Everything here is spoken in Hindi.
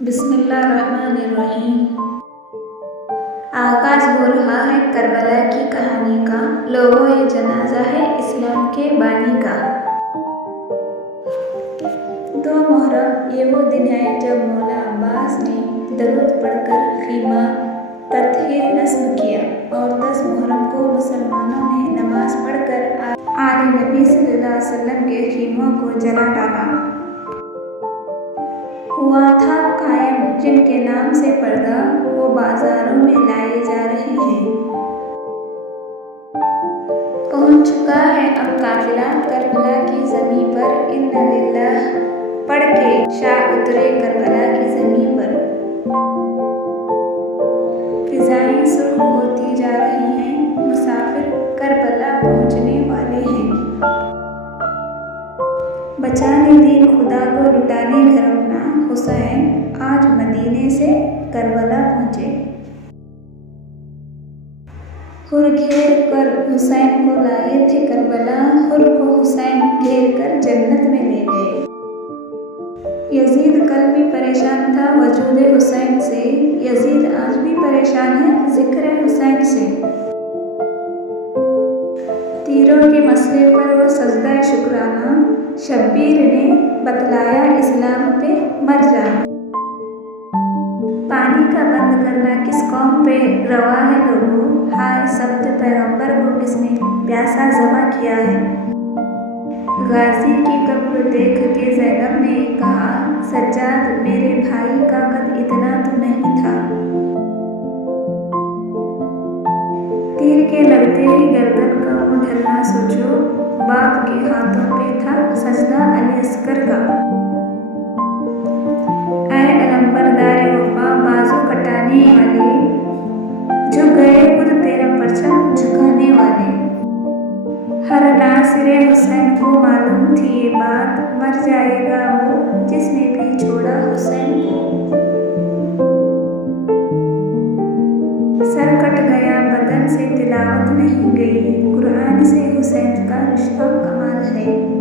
बिस्मिल्लाहिर्रहमानिर्रहीम। आगाज़ हो रहा है करबला की कहानी का। लोगों, ये जनाजा है इस्लाम के बानी का। 2 मुहर्रम ये वो दिन है जब मौला अब्बास ने दरूद पढ़कर खीमा तत्हीर नस्ब किया और 10 मुहर्रम को मुसलमानों ने नमाज पढ़कर आले नबी सल्लल्लाहु अलैहि वसल्लम के खीमों को जला डाला। हुआ था कायम जिनके नाम से पर्दा वो बाजारों में लाए जा रहे हैं। पहुंच चुका है अब काफिला करबला की ज़मीं पर। इन्ना लिल्लाह पढ़ के शाह उतरे करबला की ज़मीं पर। फिज़ाएं सुर्ख होती जा रही हैं, मुसाफिर करबला पहुंचने वाले हैं। बचाने दीन खुदा को लुटाने घर अपना हुसैन आज मदीने से करबला पहुँचे। हुर घेर कर हुसैन को लाए थे करबला, हुर को हुसैन घेर कर जन्नत में ले गए। यजीद कल भी परेशान था वजूद हुसैन से, यजीद आज भी परेशान है जिक्र हुसैन से। तीरों के मसले पर वो सजदा शुक्राना, शब्बीर ने बतलाया इस्लाम पे मर जाना। पानी का बंद करना किस कौम पे रवा है लोगों, हाय सब्त पैगंबर को किसने प्यासा जमा किया है। गाजी की कब्र देख के ज़ैनब ने कहा, सज्जाद मेरे भाई का कद इतना तो नहीं था। तीर के लगते ही गर्दन का वो ढलना सोचो, बाप के हाथों पे था सजदा अली अस्कर का। ऐ अलंबरदार वफा बाजू कटाने वाले, झुक गए खुद तेरा परचम झुकाने वाले। हर नासिरे हुसैन को मालूम थी ये बात, मर जाएगा वो जिसने भी छोड़ा हुसैन को। सर कट गया बदन से तिलावत नहीं गई, कुरान से हुसैन का रिश्ता कमाल है।